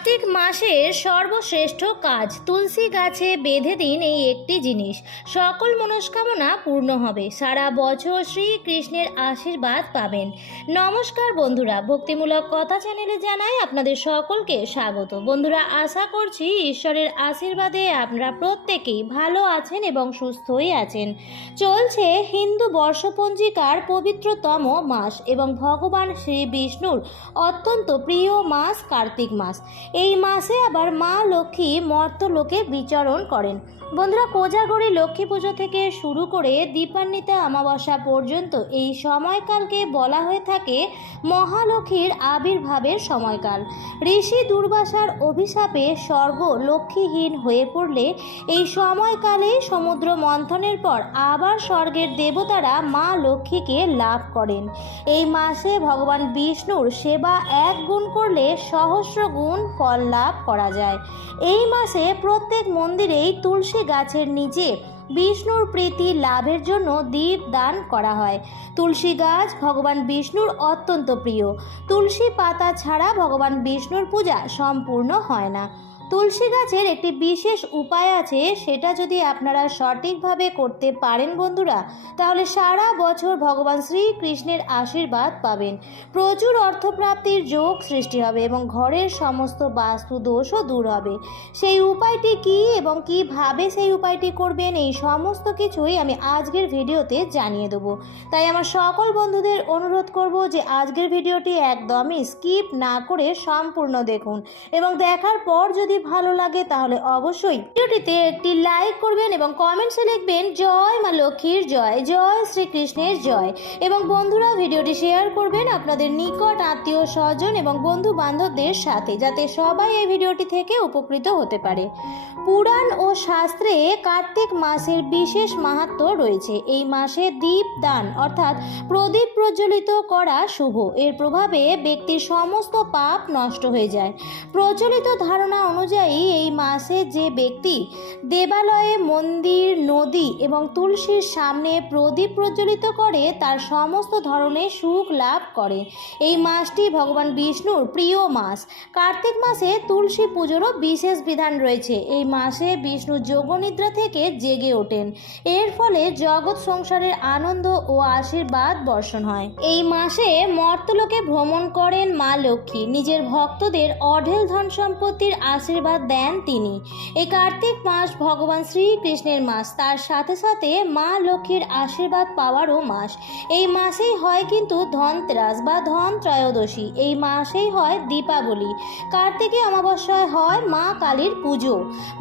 কার্তিক মাসের সর্বশ্রেষ্ঠ কাজ তুলসী গাছে বেঁধে দিন এই একটি জিনিস, সকল মনস্কামনা পূর্ণ হবে, সারা বছর শ্রীকৃষ্ণের আশীর্বাদ পাবেন। নমস্কার বন্ধুরা, ভক্তিমূলক কথা চ্যানেলে জানাই আপনাদের সকলকে স্বাগত। বন্ধুরা, আশা করছি ঈশ্বরের আশীর্বাদে আপনারা প্রত্যেকেই ভালো আছেন এবং সুস্থই আছেন। চলছে হিন্দু বর্ষপঞ্জিকার পবিত্রতম মাস এবং ভগবান শ্রী বিষ্ণুর অত্যন্ত প্রিয় মাস কার্তিক মাস। এই মাসে আবার মা লক্ষ্মী মর্তলোকে বিচরণ করেন। বন্ধুরা, কোজাগরী লক্ষ্মী পুজো থেকে শুরু করে দীপান্বিতা অমাবস্যা পর্যন্ত এই সময়কালকে বলা হয়ে থাকে মহালক্ষ্মীর আবির্ভাবের সময়কাল। ঋষি দুর্বাসার অভিশাপে স্বর্গ লক্ষ্মীহীন হয়ে পড়লে এই সময়কালে সমুদ্র মন্থনের পর আবার স্বর্গের দেবতারা মা লক্ষ্মীকে লাভ করেন। এই মাসে ভগবান বিষ্ণুর সেবা এক গুণ করলে সহস্র গুণ ফল লাভ করা যায়। এই মাসে প্রত্যেক মন্দিরেই তুলসী গাছের নিচে বিষ্ণুর প্রীতি লাভের জন্য দীপ দান করা হয়। তুলসী গাছ ভগবান বিষ্ণুর অত্যন্ত প্রিয়। তুলসী পাতা ছাড়া ভগবান বিষ্ণুর পূজা সম্পূর্ণ হয় না। তুলসী গাছের একটি বিশেষ উপায় আছে, সেটা যদি আপনারা সঠিকভাবে করতে পারেন বন্ধুরা, তাহলে সারা বছর ভগবান শ্রীকৃষ্ণের আশীর্বাদ পাবেন। প্রচুর অর্থপ্রাপ্তির যোগ সৃষ্টি হবে এবং ঘরের সমস্ত বাস্তু দোষও দূর হবে। সেই উপায়টি কি এবং কিভাবে সেই উপায়টি করবেন, এই সমস্ত কিছুই আমি আজকের ভিডিওতে জানিয়ে দেবো। তাই আমার সকল বন্ধুদের অনুরোধ করব যে আজকের ভিডিওটি একদমই স্কিপ না করে সম্পূর্ণ দেখুন এবং দেখার পর যদি ভালো লাগে তাহলে অবশ্যই ভিডিওটিতে একটি লাইক করবেন এবং কমেন্টসে লিখবেন জয় মা লক্ষ্মীর জয়, জয় শ্রীকৃষ্ণের জয়। এবং বন্ধুরা, ভিডিওটি শেয়ার করবেন আপনাদের নিকট আত্মীয় স্বজন এবং বন্ধু বান্ধবদের সাথে, যাতে সবাই এই ভিডিওটি থেকে উপকৃত হতে পারে। পুরাণ ও শাস্ত্রে কার্তিক মাসের বিশেষ মাহাত্ম্য রয়েছে। এই মাসে দীপ দান অর্থাৎ প্রদীপ প্রজ্বলিত করা শুভ। এর প্রভাবে ব্যক্তির সমস্ত পাপ নষ্ট হয়ে যায়। প্রচলিত ধারণা অনুযায়ী এই মাসে যে ব্যক্তি দেবালয়ে, মন্দির, নদী এবং তুলসীর সামনে প্রদীপ প্রজ্বলিত করে তার সমস্ত ধরনের সুখ লাভ করে। এই মাসটি ভগবান বিষ্ণুর প্রিয় মাস। কার্তিক মাসে তুলসী পুজোরও বিশেষ বিধান রয়েছে। এই মাসে বিষ্ণু যোগনিদ্রা থেকে জেগে ওঠেন। এর ফলে জগৎ সংসারের আনন্দ ও আশীর্বাদ বর্ষণ হয়। এই মাসে মর্তলোকে ভ্রমণ করেন মা লক্ষ্মী। নিজের ভক্তদের অঢেল ধন সম্পত্তির আশীর্বাদ দেন তিনি। এই কার্তিক মাস ভগবান শ্রীকৃষ্ণের মাস, তার সাথে সাথে মা লক্ষ্মীর আশীর্বাদ পাওয়ারও মাস। এই মাসেই হয় কিন্তু ধনতেরাস বা ধন ত্রয়োদশী। এই মাসেই হয় দীপাবলি। কার্তিকে অমাবস্যায় হয় মা কালীর পুজো।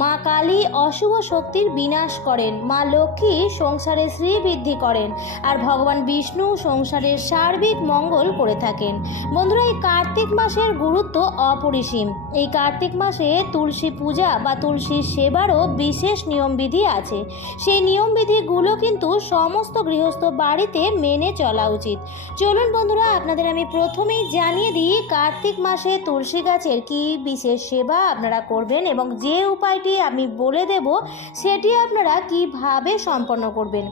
মা কালী অশুভ শক্তির বিনাশ করেন, মা লক্ষ্মী সংসারে শ্রীবৃদ্ধি করেন, আর ভগবান বিষ্ণু সংসারের সার্বিক মঙ্গল করে থাকেন। বন্ধুরা, এই কার্তিক মাসের গুরুত্ব অপরিসীম। এই কার্তিক মাসে তুলসী পূজা বা তুলসীর সেবারও বিশেষ নিয়মবিধি আছে। সেই নিয়মবিধিগুলো কিন্তু সমস্ত গৃহস্থ বাড়িতে মেনে চলা উচিত। চলুন বন্ধুরা, আপনাদের আমি প্রথমেই জানিয়ে দিই কার্তিক মাসে তুলসী গাছের কি বিশেষ সেবা আপনারা করবেন এবং যে উপায়টি আমি বলে দেব সেটি আপনারা কিভাবে সম্পন্ন করবেন।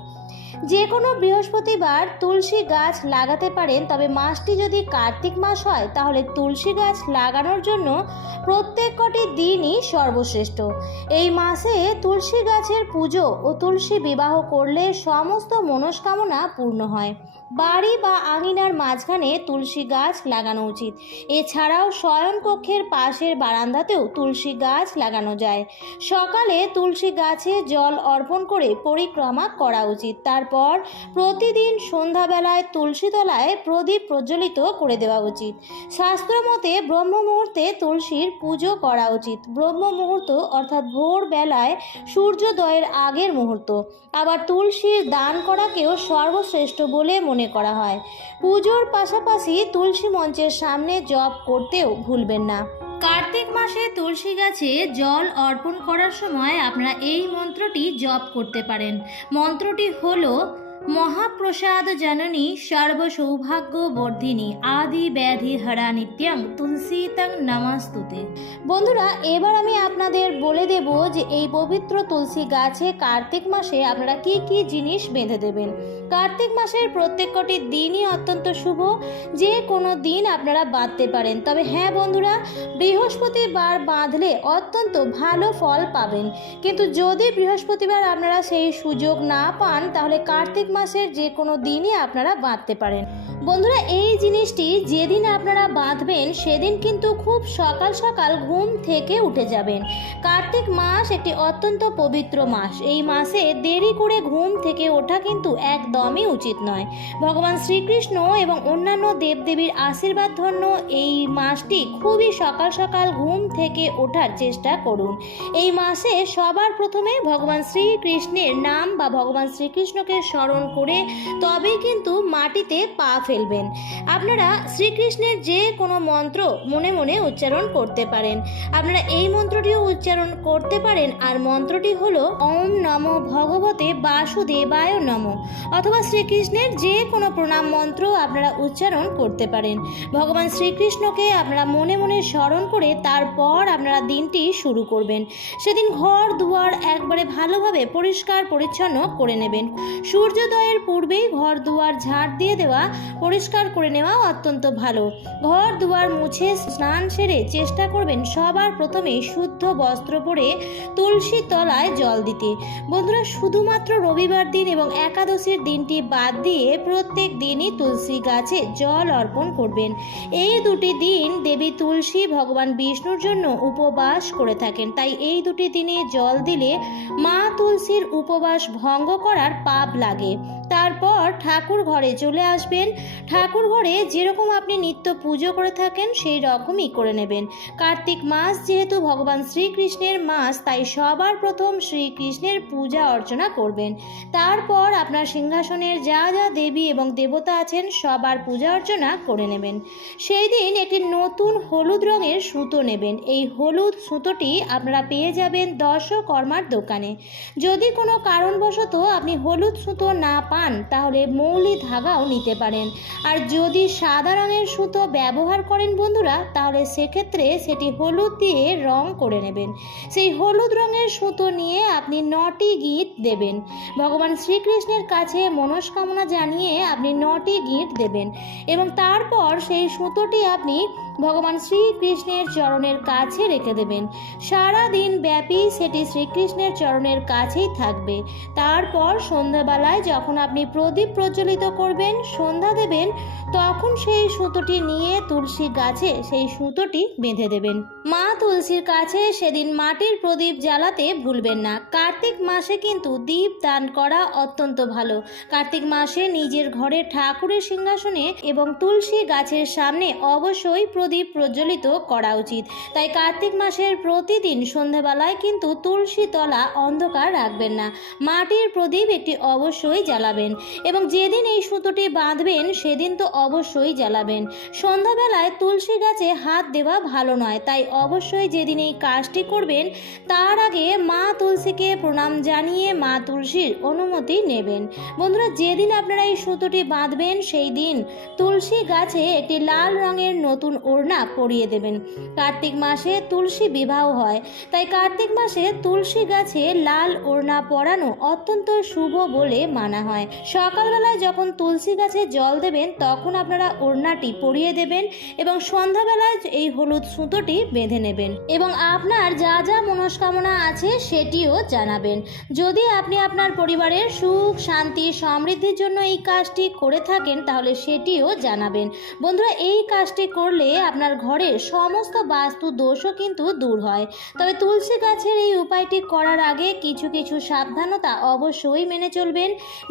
যে কোনো বৃহস্পতিবার তুলসী গাছ লাগাতে পারেন, তবে মাসটি যদি কার্তিক মাস হয় তাহলে তুলসী গাছ লাগানোর জন্য প্রত্যেক কটি দিনই সর্বশ্রেষ্ঠ। এই মাসে তুলসী গাছের পুজো ও তুলসী বিবাহ করলে সমস্ত মনস্কামনা পূর্ণ হয়। বাড়ি বা আঙিনার মাঝখানে তুলসী গাছ লাগানো উচিত। এছাড়াও শয়নকক্ষের পাশের বারান্দাতেও তুলসী গাছ লাগানো যায়। সকালে তুলসী গাছে জল অর্পণ করে পরিক্রমা করা উচিত। তারপর প্রতিদিন সন্ধ্যাবেলায় তুলসী তলায় প্রদীপ প্রজ্বলিত করে দেওয়া উচিত। শাস্ত্রমতে ব্রহ্ম মুহূর্তে তুলসীর পুজো করা উচিত। ব্রহ্ম মুহূর্ত অর্থাৎ ভোরবেলায় সূর্যোদয়ের আগের মুহূর্ত। আবার তুলসীর দান করাকেও সর্বশ্রেষ্ঠ বলে মনে করা হয়। পুজোর পাশাপাশি তুলসী মঞ্চের সামনে জপ করতেও ভুলবেন না। কার্তিক মাসে তুলসী গাছে জল অর্পণ করার সময় আপনারা এই মন্ত্রটি জপ করতে পারেন। মন্ত্রটি হলো মহাপ্রসাদ জননী সর্বসৌভাগ্য বর্ধিনী আদি ব্যাধি হরা নিত্যং তুলসী তং নমস্তুতে। বন্ধুরা, এবার আমি আপনাদের বলে দেব যে এই পবিত্র তুলসী গাছে কার্তিক মাসে আপনারা কি কি জিনিস বেঁধে দেবেন। কার্তিক মাসের প্রত্যেকটি দিনই অত্যন্ত শুভ, যে কোনো দিন আপনারা বাঁধতে পারেন। তবে হ্যাঁ বন্ধুরা, বৃহস্পতিবার বাঁধলে অত্যন্ত ভালো ফল পাবেন। কিন্তু যদি বৃহস্পতিবার আপনারা সেই সুযোগ না পান, তাহলে কার্তিক মাসের যে কোনো দিনই আপনারা বাঁধতে পারেন। বন্ধুরা, এই জিনিসটি যেদিন আপনারা বাঁধবেন সেদিন কিন্তু খুব সকাল সকাল ঘুম থেকে উঠে যাবেন। কার্তিক মাস একটি অত্যন্ত পবিত্র মাস। এই মাসে দেরি করে ঘুম থেকে ওঠা কিন্তু একদমই উচিত নয়। ভগবান শ্রীকৃষ্ণ এবং অন্যান্য দেবদেবীর আশীর্বাদ ধন্য এই মাসটি খুবই সকাল সকাল ঘুম থেকে ওঠার চেষ্টা করুন। এই মাসে সবার প্রথমে ভগবান শ্রীকৃষ্ণের নাম বা ভগবান শ্রীকৃষ্ণকে স্মরণ করে তবেই কিন্তু মাটিতে পা ফেলবেন। আপনারা শ্রীকৃষ্ণের যে কোনো মন্ত্র মনে মনে উচ্চারণ করতে পারেন। আপনারা এই মন্ত্রটিও উচ্চারণ করতে পারেন, আর মন্ত্রটি হলো ওম নমো ভগবতে বাসুদেবায় নমঃ, অথবা শ্রীকৃষ্ণের যে কোনো প্রণাম মন্ত্র আপনারা উচ্চারণ করতে পারেন। ভগবান শ্রীকৃষ্ণকে আপনারা মনে মনে স্মরণ করে তারপর আপনারা দিনটি শুরু করবেন। সেদিন ঘর দুয়ার একবারে ভালোভাবে পরিষ্কার পরিচ্ছন্ন করে নেবেন। সূর্যোদয়ের পূর্বেই ঘর দুয়ার ঝাড় দিয়ে দেওয়া, পরিষ্কার করে নেওয়া অত্যন্ত ভালো। ঘর দুয়ার মুছে স্নান সেরে চেষ্টা করবেন সবার প্রথমে শুদ্ধ বস্ত্র পরে তুলসী তলায় জল দিতে। বন্ধুরা, শুধুমাত্র রবিবার দিন এবং একাদশীর দিনটি বাদ দিয়ে প্রত্যেক দিনই তুলসী গাছে জল অর্পণ করবেন। এই দুটি দিন দেবী তুলসী ভগবান বিষ্ণুর জন্য উপবাস করে থাকেন, তাই এই দুটি দিনে জল দিলে মা তুলসীর উপবাস ভঙ্গ করার পাপ লাগে। তারপর ঠাকুর ঘরে চলে আসবেন। ঠাকুর ঘরে যেরকম আপনি নিত্য পুজো করে থাকেন সেই রকমই করে নেবেন। কার্তিক মাস যেহেতু ভগবান শ্রীকৃষ্ণের মাস, তাই সবার প্রথম শ্রীকৃষ্ণের পূজা অর্চনা করবেন। তারপর আপনার সিংহাসনের যা যা দেবী এবং দেবতা আছেন সবার পূজা অর্চনা করে নেবেন। সেই দিন একটি নতুন হলুদ রঙের সুতো নেবেন। এই হলুদ সুতোটি আপনারা পেয়ে যাবেন দশকর্মার দোকানে। যদি কোনো কারণবশত আপনি হলুদ সুতো না পান, তাহলে মৌলি ধাগাও নিতে পারেন। আর যদি সাদা রঙের সুতো ব্যবহার করেন বন্ধুরা, তাহলে সেক্ষেত্রে সেটি হলুদ দিয়ে রং করে নেবেন। সেই হলুদ রঙের সুতো নিয়ে আপনি 9টি গিঁট দেবেন। ভগবান শ্রীকৃষ্ণের কাছে মনস্কামনা জানিয়ে আপনি 9টি গিঁট দেবেন এবং তারপর সেই সুতোটি আপনি ভগবান শ্রীকৃষ্ণের চরণের কাছে রেখে দেবেন। সারা দিন ব্যাপী সেটি শ্রীকৃষ্ণের চরণের কাছেই থাকবে। তারপর সন্ধ্যাবেলায় যখন আপনি প্রদীপ প্রজ্বলিত করবেন, সন্ধ্যা দেবেন, তখন সেই সুতোটি নিয়ে তুলসী গাছে সেই সুতোটি বেঁধে দেবেন। মা তুলসীর কাছে সেদিন মাটির প্রদীপ জ্বালাতে ভুলবেন না। কার্তিক মাসে কিন্তু দীপ দান করা অত্যন্ত ভালো। কার্তিক মাসে নিজের ঘরে ঠাকুরের সিংহাসনে এবং তুলসী গাছের সামনে অবশ্যই প্রদীপ প্রজ্বলিত করা উচিত। তাই কার্তিক মাসের প্রতিদিন সন্ধ্যাবেলায় কিন্তু তুলসী তলা অন্ধকার রাখবেন না। মাটির প্রদীপ একটি অবশ্যই জ্বালাবেন এবং যেদিন এই সুতোটি বাঁধবেন সেদিন তো অবশ্যই জ্বালাবেন। সন্ধ্যাবেলায় তুলসী গাছে হাত দেওয়া ভালো নয়, তাই অবশ্যই যেদিন এই কাজটি করবেন তার আগে মা তুলসীকে প্রণাম জানিয়ে মা তুলসীর অনুমতি নেবেন। বন্ধুরা, যেদিন আপনারা এই সুতোটি বাঁধবেন সেই দিন তুলসী গাছে একটি লাল রঙের নতুন ওড়না পরিয়ে দেবেন। কার্তিক মাসে তুলসী বিবাহ হয়, তাই কার্তিক মাসে তুলসী গাছে লাল ওড়না পরানো অত্যন্ত শুভ বলে মানা হয়। সকালবেলায় যখন তুলসী গাছে জল দেবেন তখন আপনারা ওড়নাটি পরিয়ে দেবেন এবং সন্ধ্যাবেলায় এই হলুদ সুতোটি বেঁধে নেবেন এবং আপনার যা যা মনস্কামনা আছে সেটিও জানাবেন। যদি আপনি আপনার পরিবারের সুখ শান্তি সমৃদ্ধির জন্য এই কাজটি করে থাকেন তাহলে সেটিও জানাবেন। বন্ধুরা, এই কাজটি করলে আপনার ঘরের সমস্ত বাস্তু দোষও কিন্তু দূর হয়। তবে তুলসী গাছের এই উপায়টি করার আগে কিছু কিছু সাবধানতা অবশ্যই মেনে চলবেন।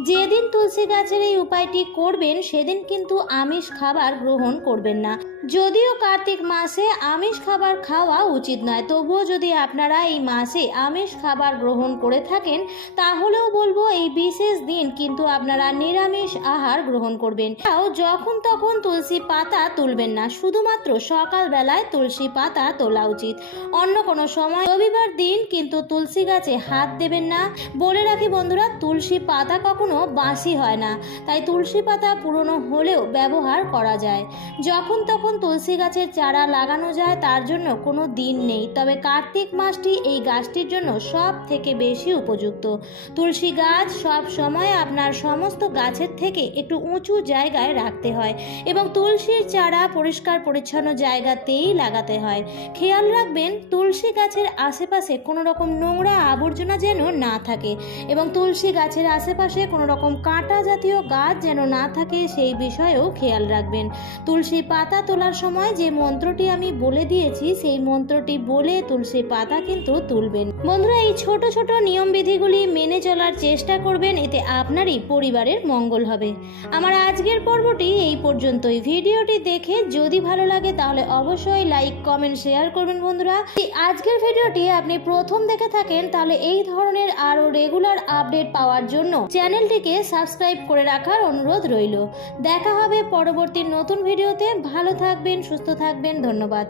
যেদিন তুলসী গাছের এই উপায়টি করবেন সেদিন কিন্তু আমিষ খাবার গ্রহণ করবেন না। যদিও কার্তিক মাসে আমিষ খাবার খাওয়া উচিত নয়, তবুও যদি আপনারা এই মাসে আমিষ খাবার গ্রহণ করে থাকেন তাহলেও বলবো এই বিশেষ দিন কিন্তু আপনারা নিরামিষ আহার গ্রহণ করবেন। তাও যখন তখন তুলসী পাতা তুলবেন না, শুধুমাত্র সকালবেলায় তুলসী পাতা তোলা উচিত। অন্য কোনো সময় রবিবার দিন কিন্তু তুলসী গাছে হাত দেবেন না। বলে রাখি বন্ধুরা, তুলসী পাতা কখনো বাসি হয় না, তাই তুলসী পাতা পুরনো হলেও ব্যবহার করা যায়। যখন তখন তুলসী গাছের চারা লাগানো যায়, তার জন্য কোনো দিন নেই, তবে কার্তিক মাসটি এই গাছটির জন্য সব থেকে বেশি উপযুক্ত। তুলসী গাছ সব সময় আপনার সমস্ত গাছের থেকে একটু উঁচু জায়গায় রাখতে হয় এবং তুলসীর চারা পরিষ্কার পরিচ্ছন্ন জায়গাতেই লাগাতে হয়। খেয়াল রাখবেন তুলসী গাছের আশেপাশে কোনো রকম নোংরা আবর্জনা যেন না থাকে এবং তুলসী গাছের আশেপাশে কোনো রকম কাঁটা জাতীয় গাছ যেন না থাকে, সেই বিষয়েও খেয়াল রাখবেন। তুলসী পাতা তোলার সময় যে মন্ত্রটি আমি বলে দিয়েছি সেই মন্ত্রটি বলে তুলসী পাতা কিন্তু তুলবেন। বন্ধুরা, এই ছোট ছোট নিয়মবিধিগুলি মেনে চলার চেষ্টা করবেন, এতে আপনারই পরিবারের মঙ্গল হবে। আমার আজকের পর্বটি এই পর্যন্তই। ভিডিওটি দেখে যদি ভালো লাগে তাহলে অবশ্যই লাইক কমেন্ট শেয়ার করবেন। বন্ধুরা, আজকের ভিডিওটি আপনি প্রথম দেখে থাকেন তাহলে এই ধরনের আরও রেগুলার আপডেট পাওয়ার জন্য চ্যানেলটিকে সাবস্ক্রাইব করে রাখার অনুরোধ রইল। দেখা হবে পরবর্তী নতুন ভিডিওতে। ভালো থাকবেন, সুস্থ থাকবেন, ধন্যবাদ।